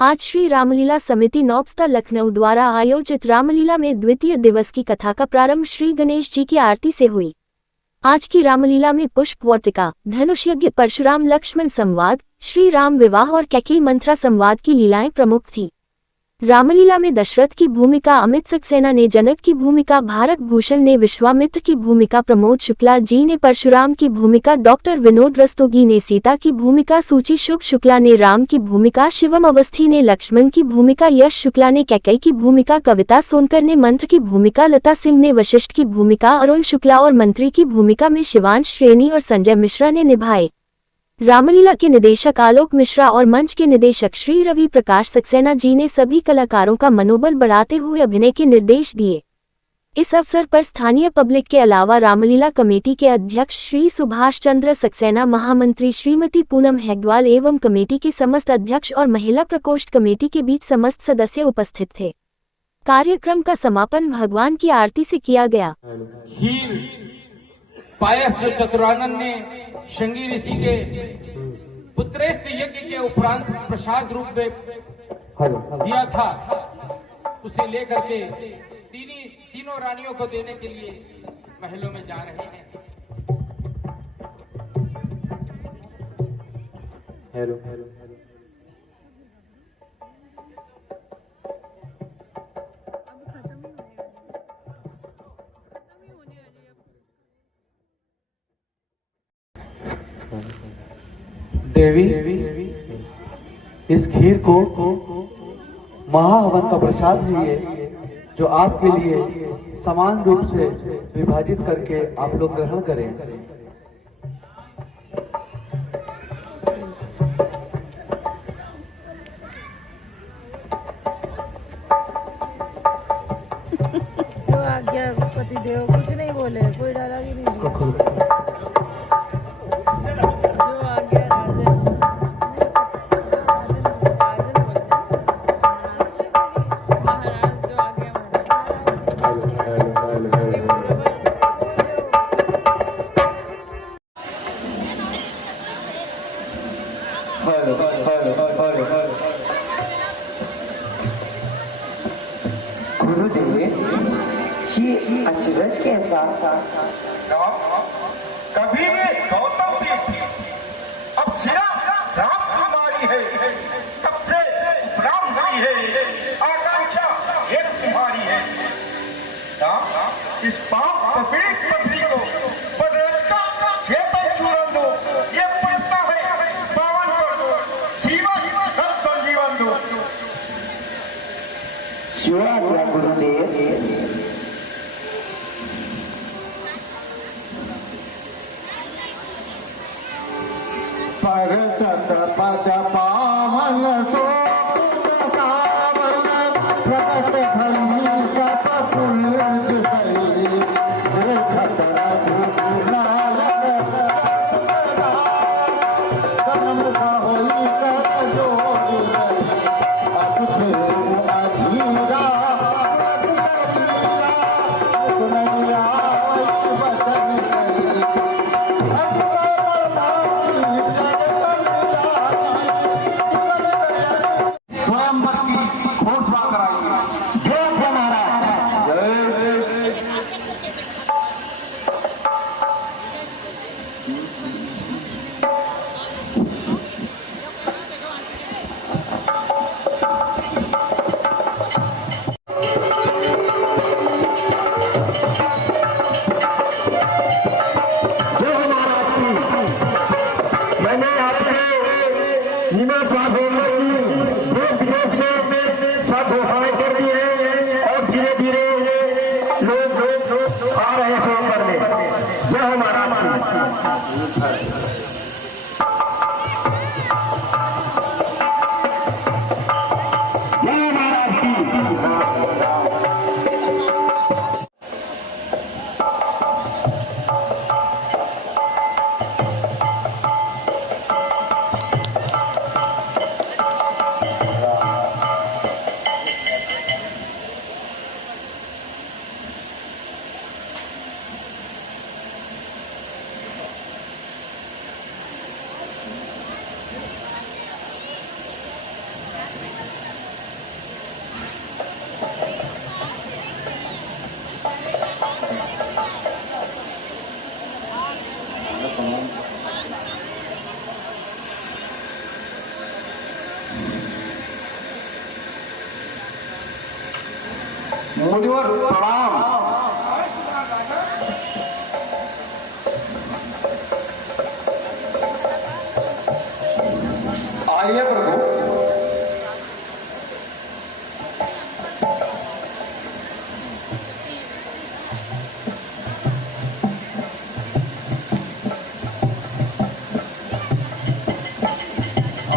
आज श्री रामलीला समिति नौबस्ता लखनऊ द्वारा आयोजित रामलीला में द्वितीय दिवस की कथा का प्रारंभ श्री गणेश जी की आरती से हुई। आज की रामलीला में पुष्प वाटिका, धनुष यज्ञ, परशुराम लक्ष्मण संवाद, श्री राम विवाह और कैकेयी मंथरा संवाद की लीलाएं प्रमुख थी। रामलीला में दशरथ की भूमिका अमित सक्सेना ने, जनक की भूमिका भारत भूषण ने, विश्वामित्र की भूमिका प्रमोद शुक्ला जी ने, परशुराम की भूमिका डॉक्टर विनोद रस्तोगी ने, सीता की भूमिका सूची शुभ शुक्ला ने, राम की भूमिका शिवम अवस्थी ने, लक्ष्मण की भूमिका यश शुक्ला ने, कैकेयी की भूमिका कविता सोनकर ने, मंत्र की भूमिका लता सिंह ने, वशिष्ठ की भूमिका अरुण शुक्ला और मंत्री की भूमिका में शिवांश श्रेणी और संजय मिश्रा ने निभाए। रामलीला के निदेशक आलोक मिश्रा और मंच के निदेशक श्री रवि प्रकाश सक्सेना जी ने सभी कलाकारों का मनोबल बढ़ाते हुए अभिनय के निर्देश दिए। इस अवसर पर स्थानीय पब्लिक के अलावा रामलीला कमेटी के अध्यक्ष श्री सुभाष चंद्र सक्सेना, महामंत्री श्रीमती पूनम हेगवाल एवं कमेटी के समस्त अध्यक्ष और महिला प्रकोष्ठ कमेटी के बीच समस्त सदस्य उपस्थित थे। कार्यक्रम का समापन भगवान की आरती से किया गया। पायस जो चतुरानन ने शंगी ऋषि के पुत्रेष्ठ यज्ञ के उपरांत प्रसाद रूप में दिया था, उसे लेकर के तीनों रानियों को देने के लिए महलों में जा रहे हैं। हेलो देवी, इस खीर को महाहवन का प्रसाद लीजिए, जो आपके लिए समान रूप से विभाजित करके आप लोग ग्रहण करें। जो आज्ञा पति देव कुछ नहीं बोले, कोई डायलॉग ही नहीं। इसको खोलो। गुरुदेव, ये अचरज कैसा? कभी ये गौतम दी थी, अब सिरा राम कुमारी है, तब से राम हुई है, आकांक्षा एक तुम्हारी है। राम, इस पाप पपीड़ित पथरी को बदरज का खेतन चूरन दो, ये पड़ता है पावन कर दो, जीवन रब संजीवन दो। शिवाज्ञा गुरुदेव। पर सत पद पावन सोकुट सावन, प्रकट भई कपकुल सही, देखत रघुनायक कर्म होई कर जोड़ी गई, अद्भुत अधीरा सुनैया वचन कही, स्वयंवर की घोषणा कराइए। जय महाराज। जय। मैंने आपके नीमा साहब देश विदेश में सब घोषणाएं कर दी है और धीरे धीरे लोग आ रहे हैं करने। जय महाराज। मुनिवर प्रणाम। आइए प्रभु।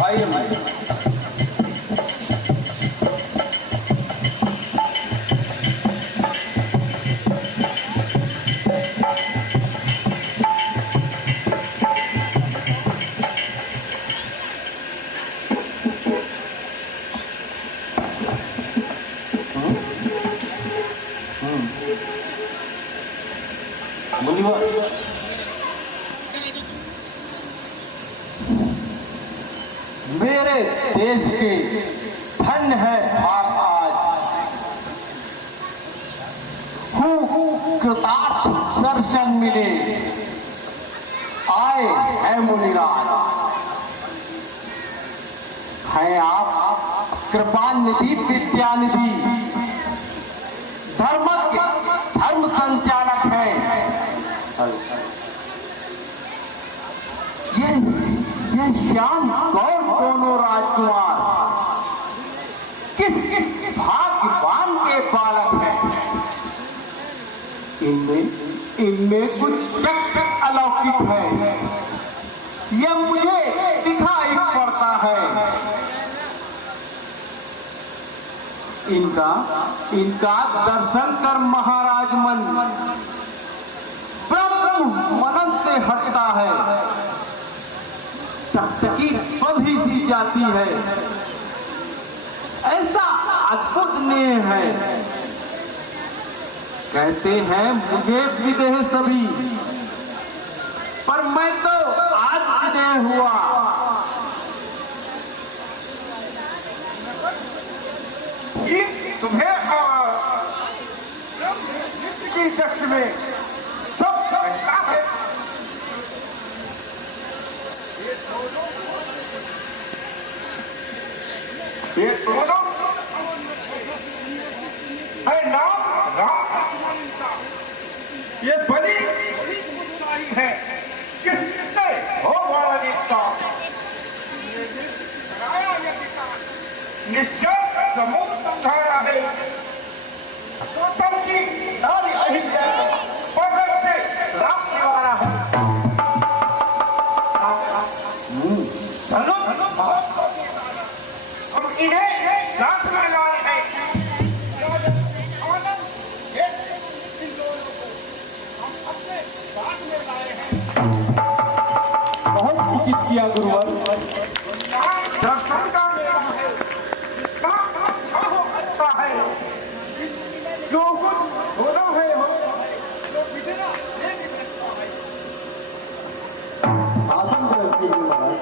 आइए माइए। मुनिवर मेरे देश के धन है भाग आज, हूँ कृतार्थ दर्शन मिले, आए है मुनिराज। है आप कृपा निधि विद्यानिधि, धर्मज्ञ धर्म संचालक है। ये श्याम गौर दोनों राजकुमार किस भाग्यवान के बालक हैं। इनमें कुछ शक्ति अलौकिक है, यह मुझे दिखाई पड़ता है। इनका दर्शन कर महाराज मन ब्रह्म मनन से हटता है, टकटकी बंधी सी जाती है। ऐसा अद्भुत नेह है, कहते हैं मुझे विदेह सभी, पर मैं तो आज विदेह हुआ। तुम्हें की दृष्टि में सब समझता है। ये दोनों है नाम राम, ये बड़ी बुराई है किसने हो वाला निश्चय समूह समझाया है। गौतम की नारी अहिंसा पकड़ से राम निवारा है। हम इन्हें साथ में लाए हैं। हम अपने साथ में लाए हैं। बहुत उचित किया गुरुवर। दर्शन का मेला है, काम अच्छा हो अच्छा है, जो कुछ होना है हो, जो बिगड़ा ये बिगड़ता है। आसन पर रखिए महाराज।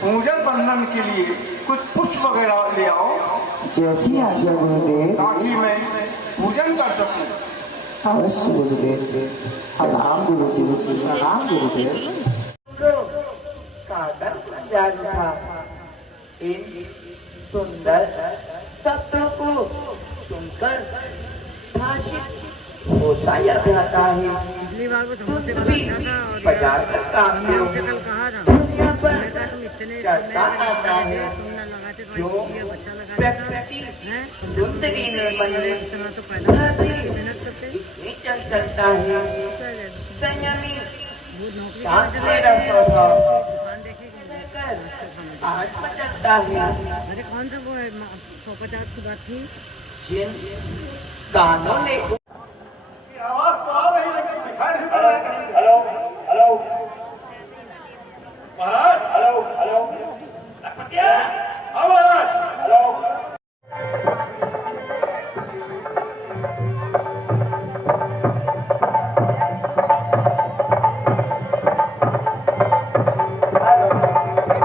पूजन बंधन के लिए कुछ पुष्प वगैरह ले आओ। जैसी आज्ञा गुरुदेव। ताकि मैं पूजन कर सकूं। अवश्य गुरुदेव। प्रणाम गुरुदेव। प्रणाम गुरुदेव। कातर पंजाब था, इन सुंदर शब्दों को सुनकर भाषित होता या जाता है। बाजार का काम दुनिया पर चढ़ता आता है, जो प्रकृति सुंदरी निर्मल इतनी चल चलता है। संयमी शांत मेरा स्वभाव आज बचता है। अरे कौन सा वो है 150 की बात थी। जिन कानों ने आवाज तो आ रही लेकिन दिखाई नहीं पड़ रहा है। हेलो हेलो महाराज। हेलो हेलो लखपतिया महाराज। हेलो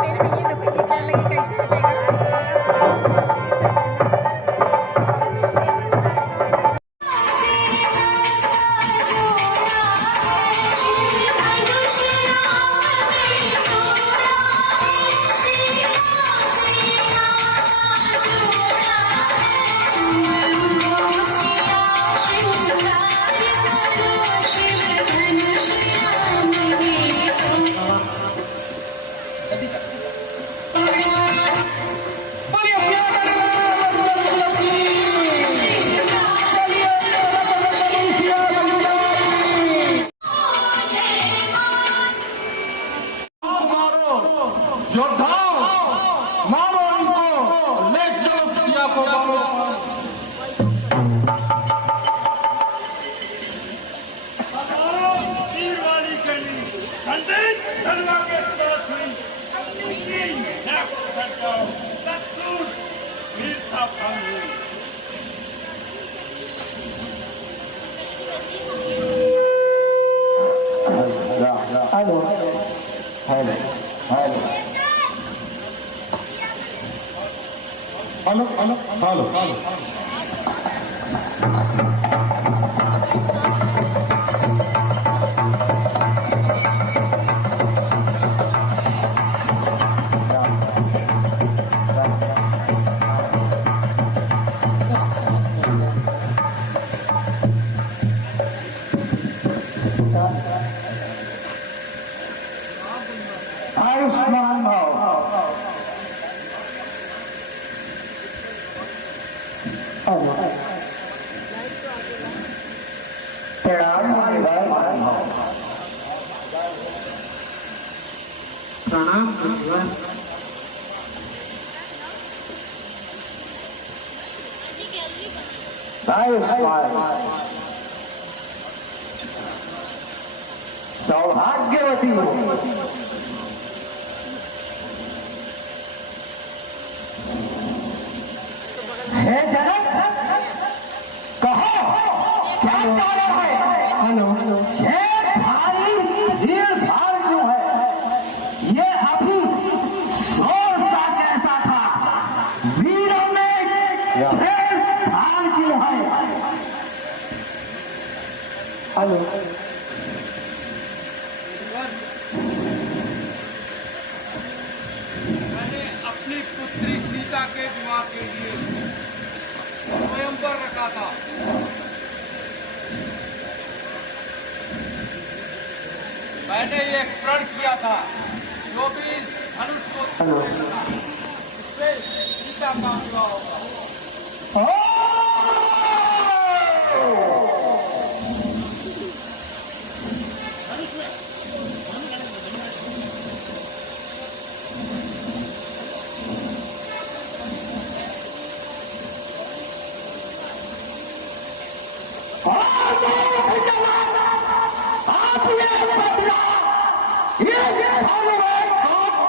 मेरे भैया देखो ये क्या लगे कैसे लगेगा। योद्धाओं मारो इनको, ले चलो सिया को मारो। तीर वाली गली खंडित धनवा के तरफ हुई अपनी तीर नाक सरकाओ दस्तूर वीरता भंग हुई। Hello hello hello hello hello hello hello Ayushman भव। प्रणाम प्रणाम आयुष्मान सौभाग्यवती हे जनक, कहो क्या कारण है? हेलो, ये भारी भीड़ भाड़ क्यों है? ये अभी शोर सा कैसा था? वीरों में छेड़छाड़ क्यों है? हेलो, मैंने अपनी पुत्री सीता के विवाह के लिए स्वयंवर रखा था। मैंने ये प्रण किया था, जो भी इस धनुष को इससे सीता का विवाह होगा। आप ये बदला, ये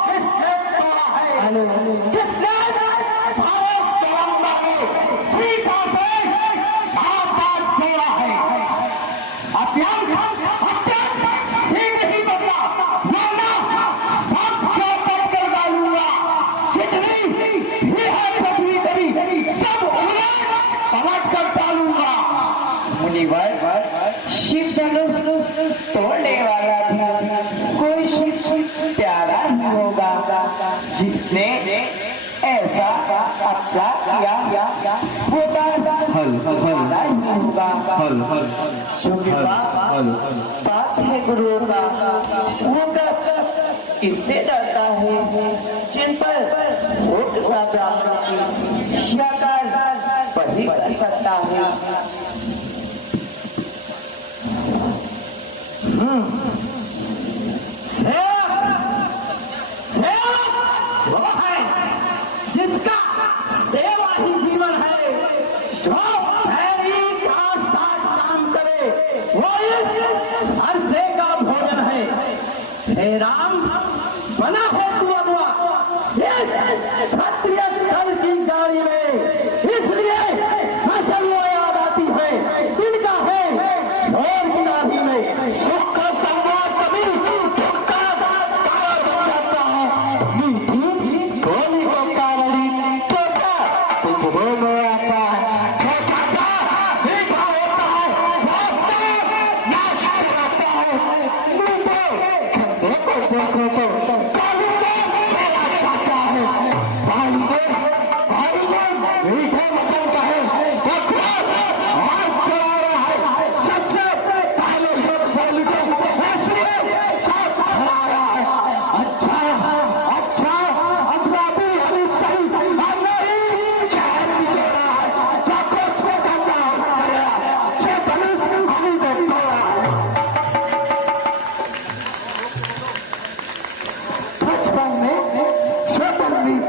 किसने तोड़ा है? किसने भारत स्वयंवर में सीता से आपात जोड़ा है? अत्यंत अत्यंत शीघ्र ही बदला, वरना सब चौपट कर डालूंगा। जितनी भी है पृथ्वी करी सब उन्हें पलट कर डालूंगा। मुनिवर, शिव धनुष तोड़ने वाला भी कोई शिव प्यारा नहीं होगा जिसने ऐसा अपराध किया। वो नहीं होगा। बात है गुरु का, वो इससे डरता है जिन पर ब्राह्मणों की शिकार वही कर सकता है। सेवक वो है जिसका सेवा ही जीवन है, जो भैरी का साथ काम करे वो इस अरसे का भोजन है। हे राम, बना है तू अगुआ इस क्षत्रिय दल की गाड़ी में, इसलिए फसल वो याद आती है।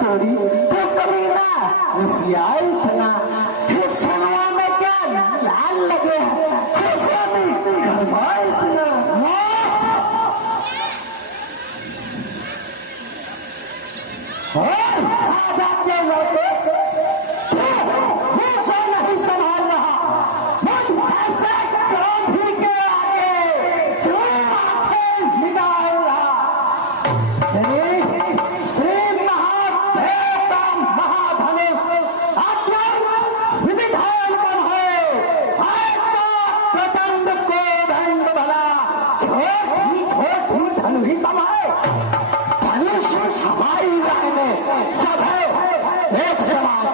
तोरी तो कभी ना रुसिया इतना, इस खनवा में क्या लाल लगे हैं, शीशे में गरमा इतना। और आजाद लौटे को नहीं संभाल रहा, मुझ ऐसे क्रोधी के आगे जो आंखें निकाल रहा। श्री महादेव का महाधनुष अत्यंत विधिधान है, ऐसा प्रचंड को दंड भला, छोटी धनु ही कम है, धनुष हमारी राय में सब है एक समान।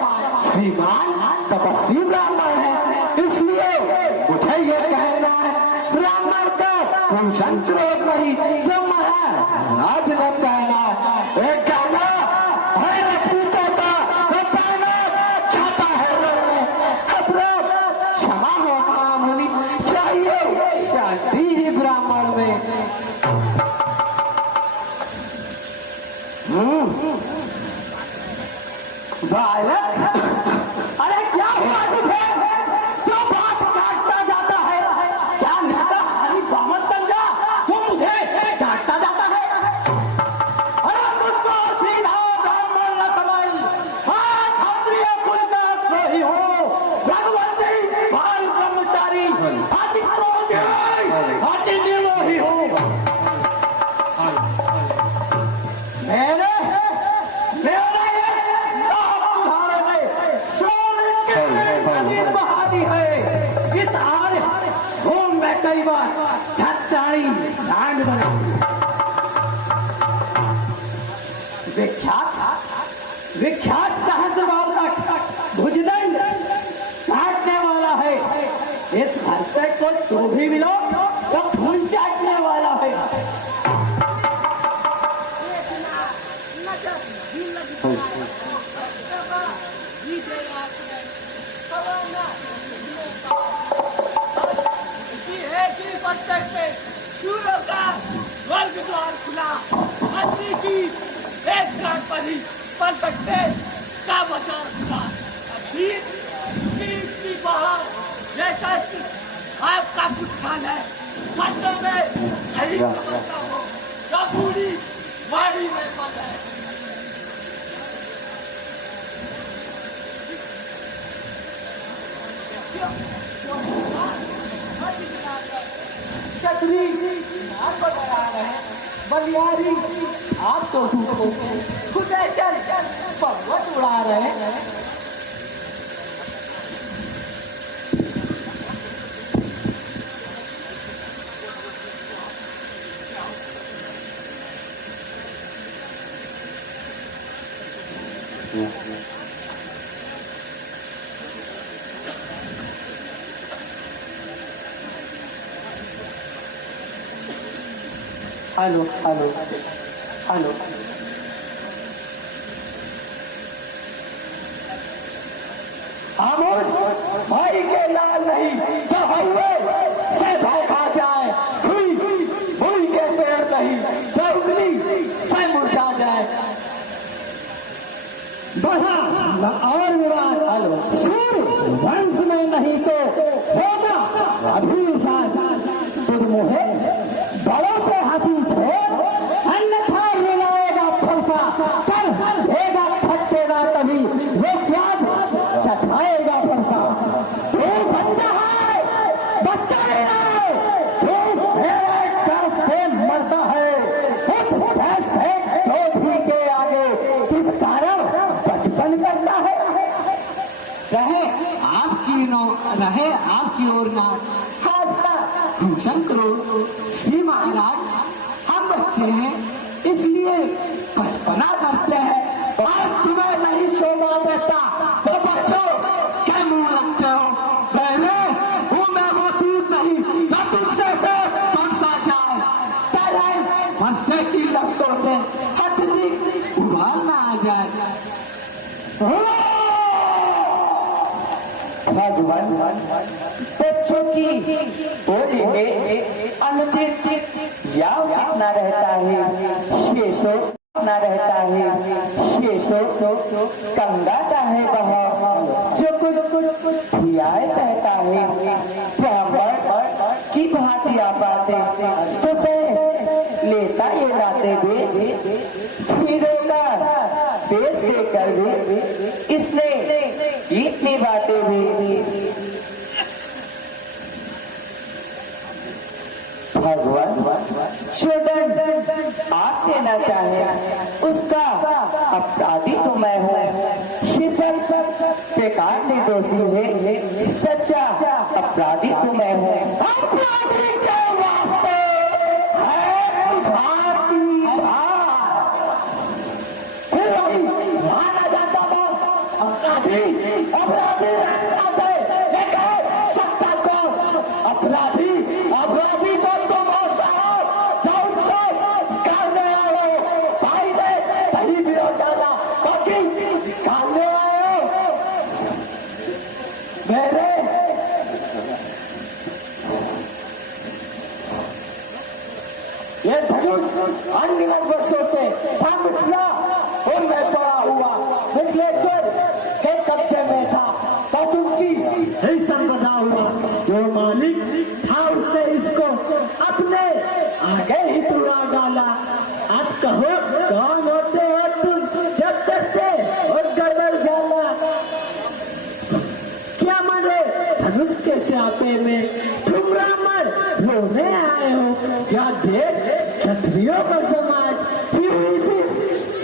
श्रीमान तपस्वी ब्राह्मण है, इसलिए मुझे ये कहना है, ब्राह्मण का कुंसन क्रोध नहीं, जो महाराज ने कहना एक गाना है पूतों का, वो कहना चाहता है लड़ने, अपना क्षमा हो मामूली चाहिए शांति ही ब्राह्मण में। बालक, अरे क्या हुआ तुझे, जो बात काटता जाता है, क्या नेता हरी बामन समझा जो मुझे डांटता जाता है। अरे मुझको सीधा ब्राह्मण न समझ, हाँ क्षत्रिय कुल का द्रोही हो, रघुवंशी बाल ब्रह्मचारी, अति क्रोधी, अति निर्मोही हो। इस आर घूम में कई बार छटाई डांड बने, विख्यात सहस्रबाल का भुजदंड काटने वाला है, इस हर्षे को तो भी मिलो तो खून चाटने वाला है। वर्ग द्वार खुला, मंत्री की एक काट पर ही पर सकते का बचाव खुला। अभी की बाहर जैसा आपका कुछ है, फसलों में नहीं समझता हो, तो पूरी वाड़ी में बंद है। छतरी आपको डरा रहे हैं, बलियारी आप तो खुद चल पर्वत उड़ा रहे हैं। हेलो हेलो हेलो, खामोश भाई के लाल नहीं, जो हल्ले से भौंका जाए, छुई भूई के पेड़ नहीं, जो उंगली से मुरझा जाए। बढ़ा और विराट हेलो, सूर वंश में नहीं तो होगा अभिशान, तुझ मुहे बड़ों से हंसी छोड़, अन्यथा मिलाएगा फरसा, कर देगा फटेगा तभी वो स्वाद चखाएगा फरसा। तू बच्चा है, बच्चा है, तू मेरे घर से मरता है, कुछ जैसे क्रोधी के आगे किस कारण बचपन करता है। रहे आपकी ओर ना भूषण करो श्री महाराज, हम बच्चे हैं इसलिए बचपना करते हैं, और तुम्हें नहीं शोभा देता तो बच्चों क्या मुंह रखते हो। मैंने हूँ मैं वो दूध नहीं, न तुमसे से तुमसा जाए, तेरे फंसे की लपटों से हथनी उबाल ना आ जाए। भगवान बच्चों की बोली में अनुचित या उचित न रहता है, शेषों ना रहता है, ये तो कंगाता है वह जो कुछ धियाए कहता है। ब्राह्मण की भांति आपाते तो से लेता ये लाते भी फिरेगा बेच देकर भी इसने इतनी बातें भी। भगवान जो दंड आप देना चाहे उसका अपराधी तो मैं हूँ। शिक्षक बेकार निर्दोषी है, सच्चा अपराधी तो मैं हूँ। अपराधी के वास्ते है भारती माना जाता था। अपराधी अपराधी सत्ता को अपराधी अपराधी तो तुम हो साहब, जाओ से करने आए हो। भाई ने दही भी डाला बाकी निकालने आए हो मेरे। ये धनुष अनगिनत वर्षों से था मिथिला और मैं पड़ा हुआ मिथिलेश्वर के कब्जे में था। बस उनकी ही संपदा हुआ, जो मालिक था उसने इसको अपने आगे ही तुड़ा डाला। अब कहो कौन होते हो तुम जब करते और गड़बड़ जाला। क्या मरे धनुष के स्यापे में तुम ब्राह्मण रोने आए हो, या देख क्षत्रियों का समाज फिर से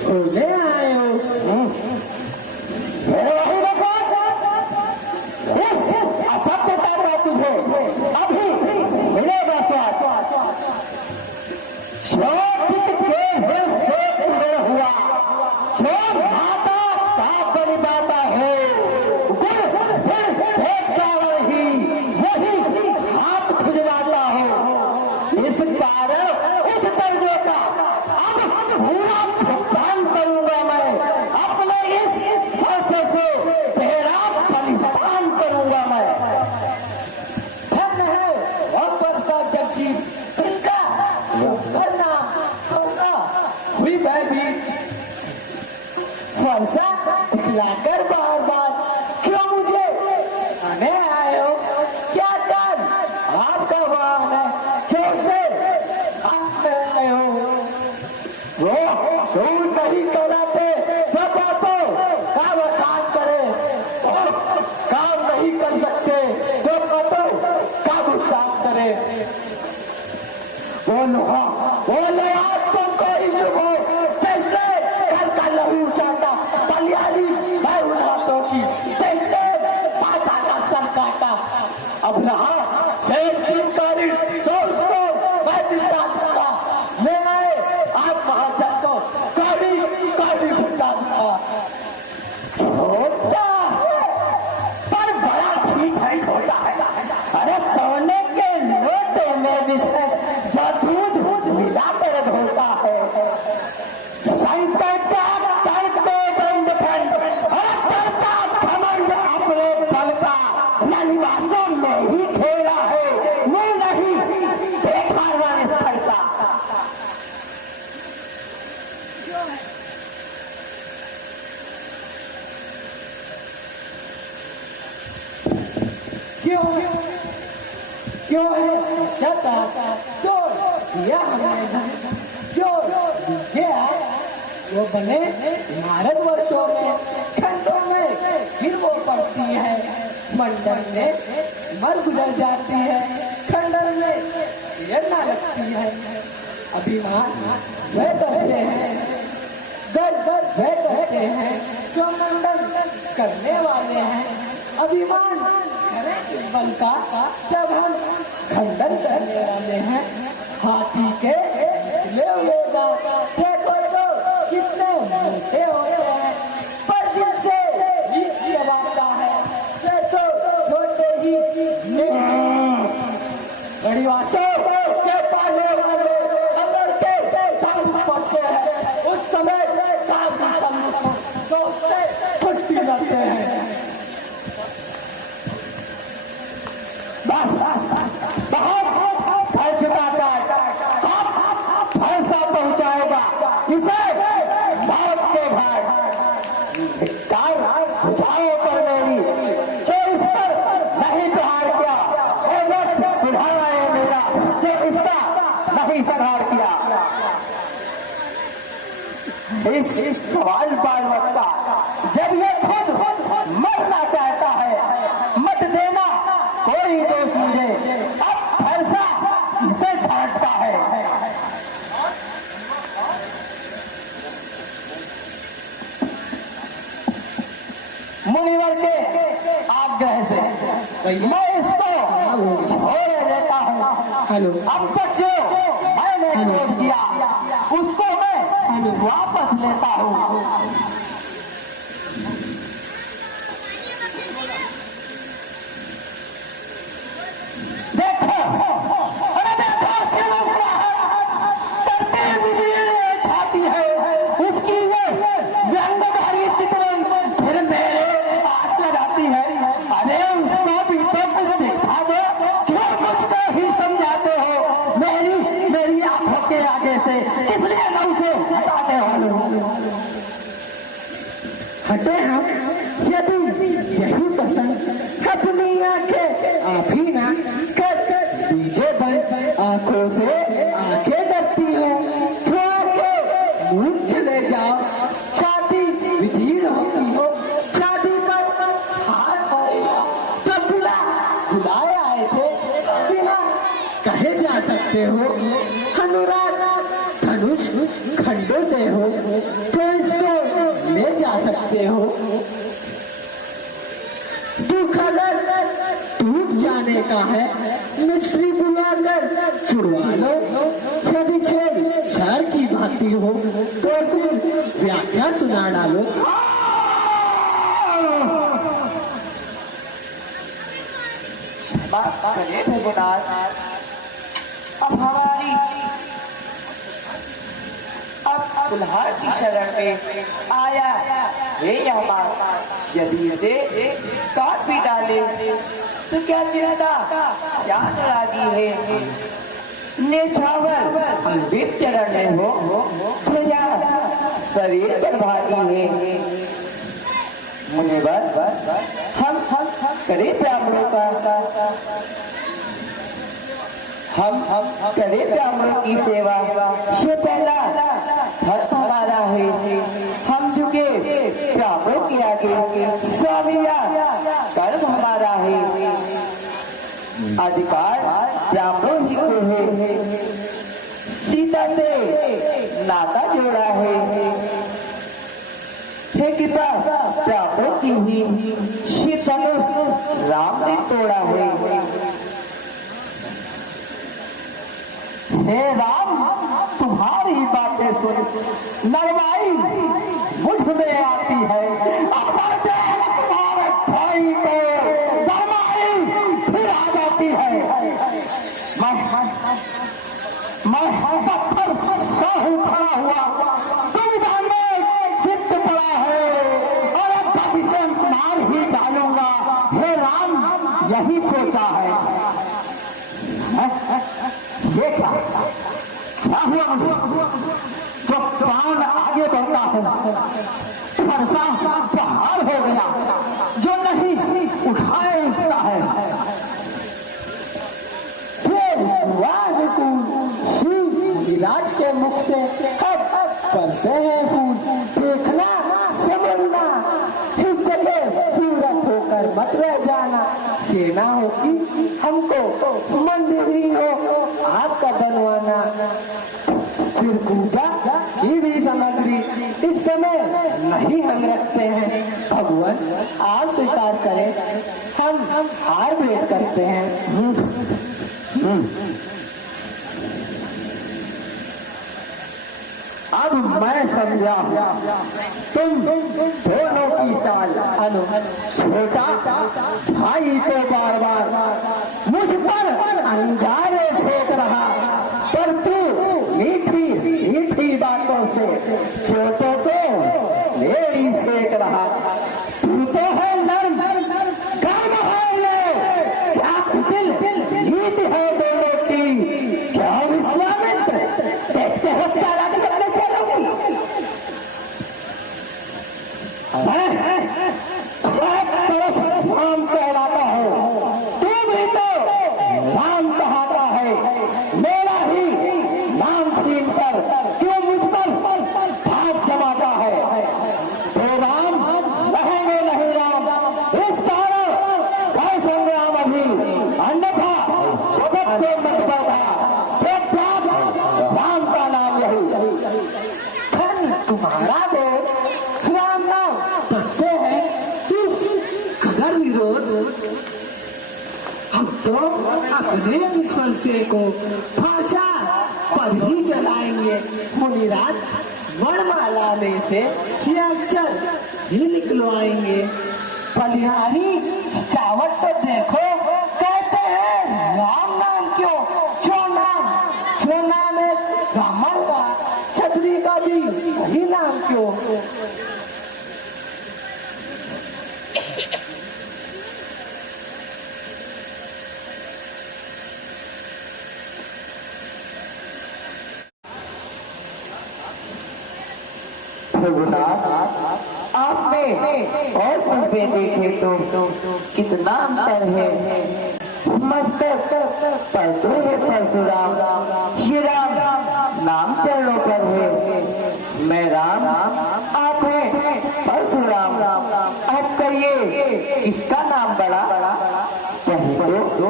रोने आए हो। असभ्यता का तुझे अभी मिलेगा स्वाद। हुआ जो माता बाप बनी बाता है वही हाथ खुजवाता हो। इस कारण इस दर्जे का अब पूरा भुगतान करूंगा मैं। अपने इस फैसले से तेरा बलिदान करूंगा मैं। धन्य है और प्रसाद जगजीत इनका सुंदर नाम होगा। हुई भयभीत वर्षा दिखलाकर बार बार क्यों मुझे आने आए हो। क्या जान आपका वाहन है जो से आप आए हो। वो सूर नहीं कराते जब बातों का वकान करे और काम नहीं कर सकते जो बातों का भुगतान करे। बोलो हाँ बोले आज तुमको ही शुभ हो जैसे घर का लहू चाटा तलियारी मैं उन हाथों की जैसे माता का सर काटा। अब रहा शेष गिरफ्तारी तो उसको मैं दिखा दूंगा। ले आए आप महाजन को कौड़ी कौड़ी दिखा दूंगा। छोटा पर बड़ा ठीक है छोटा है। अरे सोने के लोटे में विषय जो दूध मिला कर धोता है। संकट का करते दंड फंड और करता घमंड अपने बल का निवासों में ही खेला है। नहीं देखा वाले स्थल का। क्यों है शता जो दिया हमने जो दिया वो बने भारत वर्षों में खंडों में फिर वो पड़ती है। मंडल में मर गुजर जाती है, खंडन में न लगती है। अभिमान वह करते हैं गर्व वह करते हैं जो मंडन करने वाले हैं। अभिमान करें इस बल का जब हम खंडन करने वाले हैं। हाथी के ले हुए देखो तो कितने मोटे होते हैं, पर जिनसे चबाता है वे तो छोटे ही बड़ी वासों के पाले वाले अंदर के सामने पड़ते हैं। उस समय काफी सम्मुख तो उससे कुश्ती लड़ते हैं। बस बहुत फैसला फैसला पहुंचाएगा इसे इस सवाल पर्वत का जब ये खुद मरना चाहता है, मत देना कोई दोष मुझे, अब फरसा इसे छांटता है। मुनिवर के आग्रह से मैं इसको छोड़ देता हूँ। अब तक जो मैंने क्रोध किया उसको मैं वापस लेता हूँ। देखो, अरे देखो उसकी मुस्कुराहट तरतीब छाती है, उसकी ये व्यंग्यकारी चित्रण फिर मेरे हाथ लगाती है। अरे उसको भी तो कुछ शिक्षा दो, क्यों मुझको ही समझाते हो? मेरी आंखों के आगे से किसलिए न उसे हटाते हो? हटे हम, यदि यही पसंद अपनी आंखें आप ही ना कर बीजे बन आंखों से आंखें डरती हो तो आके मुंह चले जाओ। शादी विधि होती हो, शादी पर हाथ पड़ेगा तो बुलाए आए थे, बिना कहे जा सकते हो। अनुराग धनुष खंडों से हो तो इसको ले जा सकते हो। दुख अगर टूट जाने का है, मिस्त्री बुलाकर छुड़वा लो। यदि छेद छर की भांति हो तो फिर व्याख्या सुना डालो। भले भगुनाथ, अब हमारी अब दुल्हार की शरण में आया हे यमराज, यदि इसे काट भी डाले तो क्या चिंता, क्या नाराजी है? नेशावर अंतिम चरण में हो तो या शरीर पर भारी है। मुनिवर, हम करें ब्राह्मणों का, हम करें ब्राह्मणों की सेवा, ये पहला धर्म हमारा है। हम झुके ब्राह्मणों के आगे, स्वामिया कर्म हमारा है। अधिकार ब्राह्मणों ही को है, सीता से नाता जोड़ा है। हे कृपा ब्राह्मणों की ही शिव धनुष राम ने तोड़ा है। हे राम, तुम्हारी बातें सुन नरवाई मुझ में आती है। अपर तुम्हारे भाई को नरवाई फिर आ जाती है। मैं पत्थर साहू खड़ा हुआ, दुविधा में चित्त पड़ा है और अब बस इसे मार ही डालूंगा। हे राम, यही सोचा है। ये क्या हुआ मुझे? जो प्राण आगे बढ़ता हूँ फरसा पहाड़ हो गया, जो नहीं उठाए उठता है। राज के मुख से अब बरसे हैं फूल, देखना समझना, हिस्से पूरा होकर मत रह जाना। सेना होगी हमको मंदिर ही हो आपका बनवाना। फिर पूजा की भी सामग्री इस समय नहीं हम रखते हैं। भगवान आप स्वीकार करें, हम हार भेंट करते हैं। अब मैं समझा तुम दोनों की चाल। छोटा भाई तो बार बार मुझ पर अंगारे फेंक रहा, पर तू मीठी मीठी बातों से चोटों को मेरी सेक रहा। तू तो है नर्म गर्म है ये, क्या कुटिल नीति है दोनों की। क्या विश्वामित्र देखते हो क्या राम कहलाता है, तू भी तो राम कहाता है। मेरा ही नाम छीन कर क्यों मुझ पर भाग जमाता है, तो राम रहेंगे नहीं राम। इस कारण है संग्राम अभी, अन्यथा जगत को मत बैठा, राम का नाम यही। तुम्हारा दो राम नाम सबसे है कदर विरोध। हम तो अपने विश्वास्य को भाषा पर ही चलाएंगे। मुनिराज वर्णमाला में से ये अक्षर ही निकलवाएंगे। बलिहारी चावट को देखो, कहते हैं राम नाम क्यों, जो नाम है ब्राह्मण का, छत्री का भी वही नाम क्यों। आपने और पूर्वे देखे तो कितना अंतर है। मस्तक पर तो है परशुराम, श्री राम नाम चरणों पर है। मैं राम, आप हैं परशुराम। अब कहिए किसका नाम बड़ा, वही तो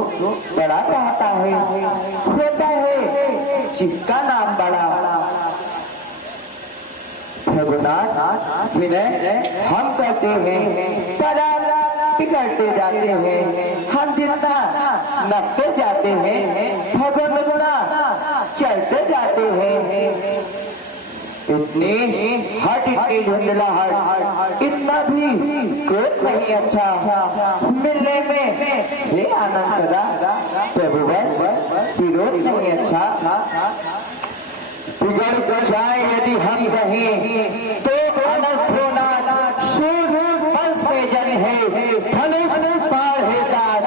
बड़ा कहता है, होता है जिसका नाम बड़ा। भगवान विनय हम करते हैं, पर बिगड़ते जाते हैं। हम जितना नपते जाते हैं, भगवान उतना चलते जाते हैं। इतनी हट, इतनी झुंझलाहट, इतना भी क्रोध नहीं अच्छा। मिलने में ये आनंद सदा, प्रभुवर विरोध नहीं अच्छा। बिगड़ जाए यदि हम कहें तो अनर्थ होना, शूर वंश में जन है, धनुष पार है साथ।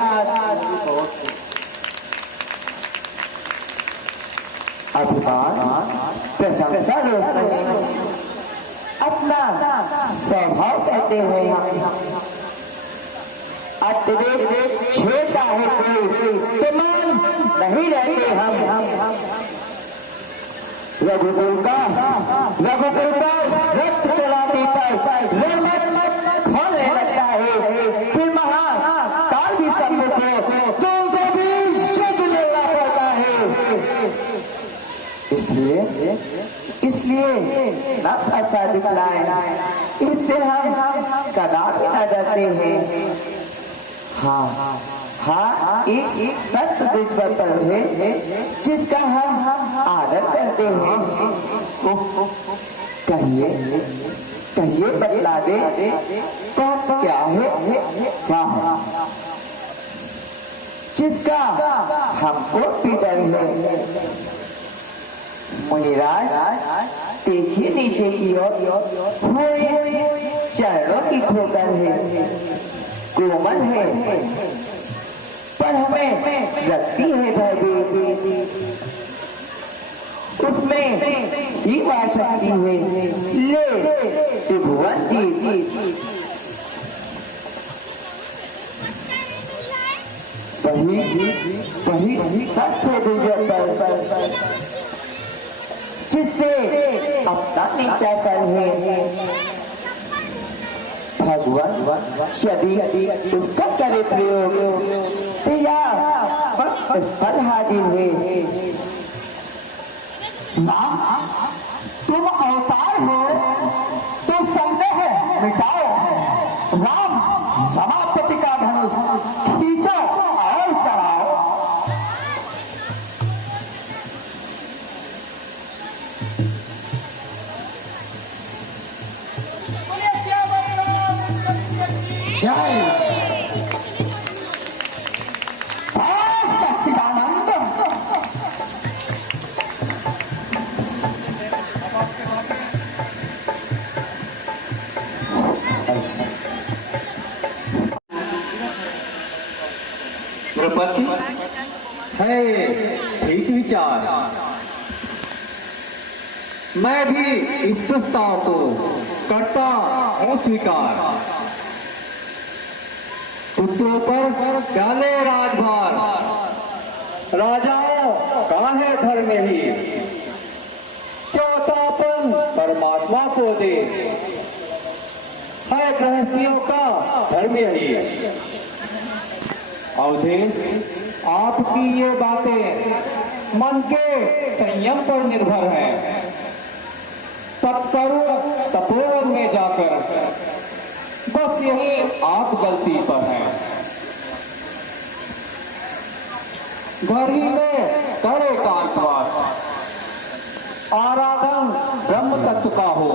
अभिमान प्रशंसा रोष नहीं, अपना स्वभाव कहते हैं। अत्यधिक छेड़ता है कोई तो मान नहीं रहते हम। रघुकुल का रक्त चलाने पर खोलने लगता है, फिर महाकाल भी सम्मुख हो तो उसे भी शुद्ध लेना पड़ता है। इसलिए नफ्स अच्छा दिखलाए, इससे हम कदापि न डरते हैं। हाँ, एक सत्य दुष्कर पर है जिसका हम आदर करते हैं। कहिए बतला दे तो क्या है जिसका हमको भी डर है। मुनिराज देखिए नीचे की ओर, चरणों की ठोकर है, कोमल है, पर हमें रखती है भयभीत। उसमें ही शक्ति है, ले त्रिभुवन जी। वही सत्य पर जिससे अपना नीचा सर है। भगवान यदि उसका करे प्रयोग तो यह स्थल हाजिर है। मां तुम अवतार हो तो संदेह मिटाओ, राम समापति का धनुष खींचो और चढ़ाओ। सच्चिदानंद द्रौपदी है ठीक विचार। मैं भी इस प्रस्ताव को करता हूँ स्वीकार। पुत्रों पर डाले राजभार, राजाओं कहाँ है धर्म ही, चौथापन परमात्मा को दे। है गृहस्थियों का धर्म यही। अवधेश, आपकी ये बातें मन के संयम पर निर्भर है। तत्करुण तपोवन में जाकर बस यही आप गलती पर हैं। घर ही में कर एकांतवास, आराधन ब्रह्म तत्व का हो।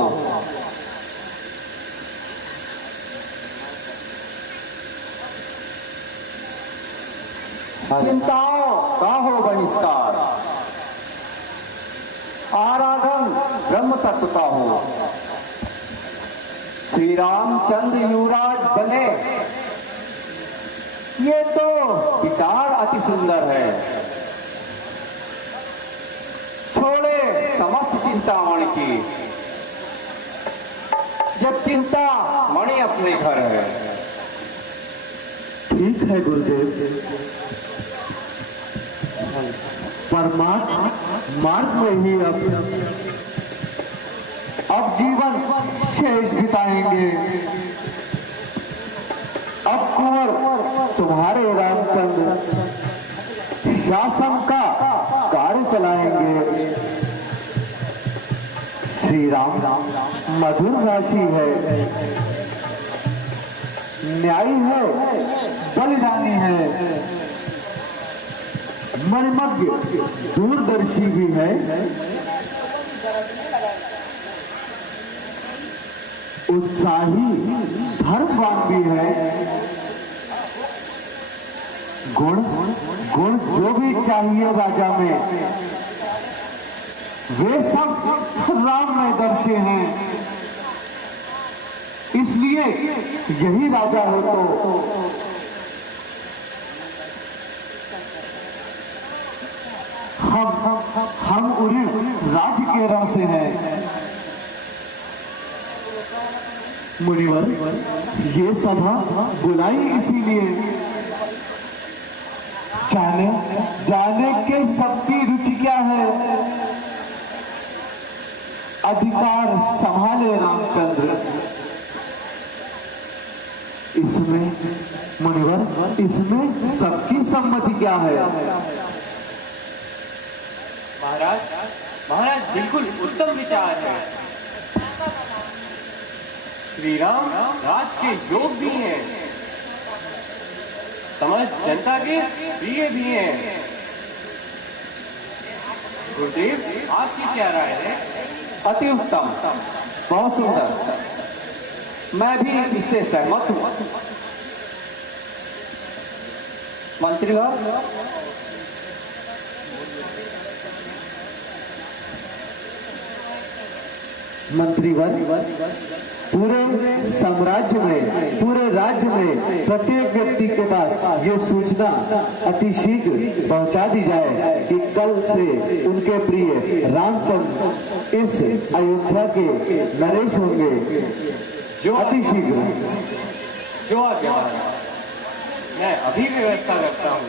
चिंताओं का हो बहिष्कार, आराधन ब्रह्म तत्व का हो। श्री रामचंद्र युवराज बने, ये तो विचार अति सुंदर है। छोड़े समस्त चिंतामणि की, जब चिंता मणि अपने घर है। ठीक है गुरुदेव, परमात्मा मार्ग में ही अब जीवन शेष बिताएंगे। अब कुंवर तुम्हारे रामचंद्र शासन का कार्य चलाएंगे। श्री राम मधुर राशि है, न्यायी है, बलिदानी है, मर्मज्ञ दूरदर्शी भी है, उत्साही धर्मवान भी है। गुण गुण जो भी चाहिए राजा में, वे सब राम में दर्शे हैं। इसलिए यही राजा हो तो हम उन्हीं राज्य के रंग से हैं। मुनिवर, ये सभा बुलाई इसीलिए, जाने के सबकी रुचि क्या है। अधिकार संभाले रामचंद्र। इसमें मुनिवर, इसमें सबकी सम्मति क्या है। महाराज बिल्कुल उत्तम विचार है। श्री राम राज के योग भी हैं, समस्त जनता के प्रिय भी हैं। गुरुदेव, आपकी क्या राय है। अति उत्तम, बहुत सुंदर, मैं भी इससे सहमत हूं। मंत्रीवर, पूरे साम्राज्य में, पूरे राज्य में प्रत्येक व्यक्ति के पास ये सूचना अति शीघ्र पहुंचा दी जाए कि कल से उनके प्रिय रामचंद्र इस अयोध्या के नरेश होंगे। जो अति शीघ्र, जो आज्ञा, मैं अभी व्यवस्था करता हूँ।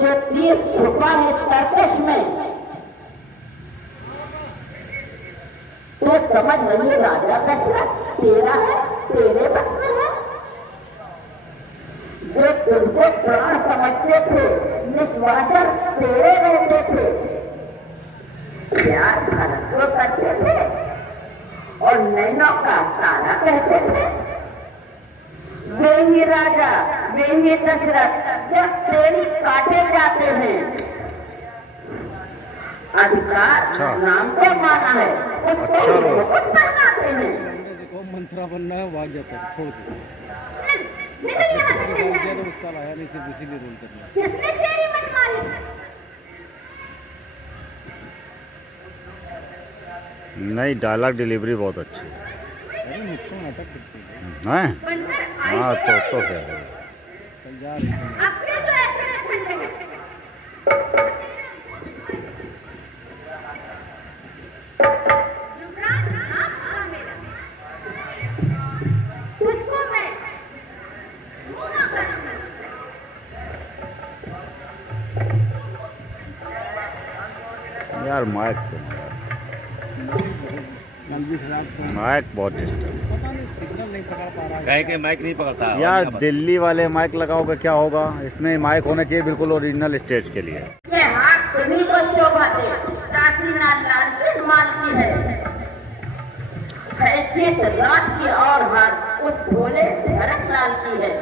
जो तीर छुपा है तरकश में, तो समझ नहीं राजा दशरथ तेरा है, तेरे बस में है। जो तुझको प्राण समझते थे, निश्वासन तेरे रहते थे, प्यार भरत को करते थे और नैनों का तारा कहते थे। वे ही राजा, वे ही दशरथ जब तेरी काटे जाते हैं। अधिकार नाम को माना है, उसको मुकुट पहनाते हैं। मंत्रा बनना है, वहां जाकर छोड़ दो। निकल यहाँ से चंडाल। उस साल आया नहीं, सिर्फ इसीलिए रोल करना। किसने तेरी मत मारी। नहीं, डायलॉग डिलीवरी बहुत अच्छी है। अरे मुझको नाटक करती है। हाँ, तो क्या है। अपने तो ऐसे रखते हैं। युवराज नाम हुआ मेरा, तुझको मैं मुँह करूँगा। यार माइक तो माइक बहुत डिस्टर्ब। कहे माइक नहीं पकड़ता यार दिल्ली वाले माइक लगाओगे क्या होगा? इसमें माइक होना चाहिए बिल्कुल ओरिजिनल स्टेज के लिए। ये हाथ तुम्हीं को शोभा दे, काशीनाथ लालचन माल की है चेत रात की और हार उस भोले भरत लाल की है।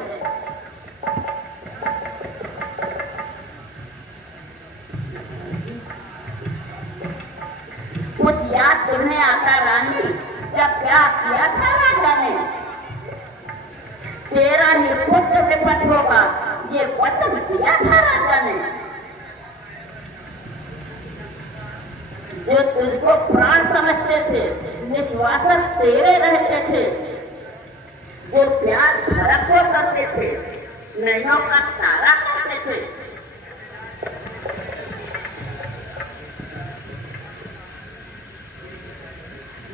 कुछ याद तुम्हें आता रानी, जब प्यार किया था राजा ने, तेरा ही पुत्र विपत होगा ये वचन दिया था राजा ने। जो तुझको प्राण समझते थे निश्वासन तेरे रहते थे, जो प्यार भरत को करते थे नैनों का तारा करते थे।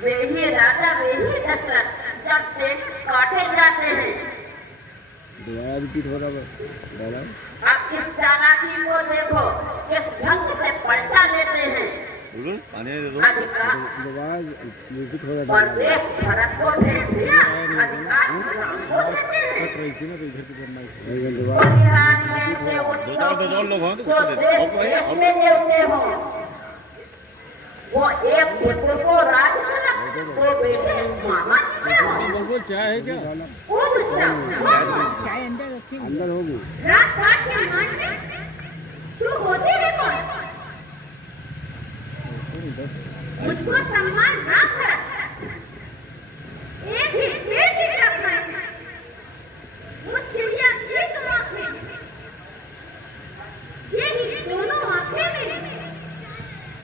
वे ही राजा वे ही दशरथ जब पेट काटे जाते हैं। अब इस चालाकी को देखो किस ढंग से पलटा लेते हैं। अधिकार परदेश भरत को भेज दिया, अधिकार को देते हैं। बलिहार में से उत्सव जो देश देश में न्योते हो, वो एक पुत्र को राज तिलक, दो बेटे मामा जी के हो। चाय है क्या? वो दूसरा चाय अंदर होगी। राजपाट के मान में तू होती है कौन? मुझको सम्मान राम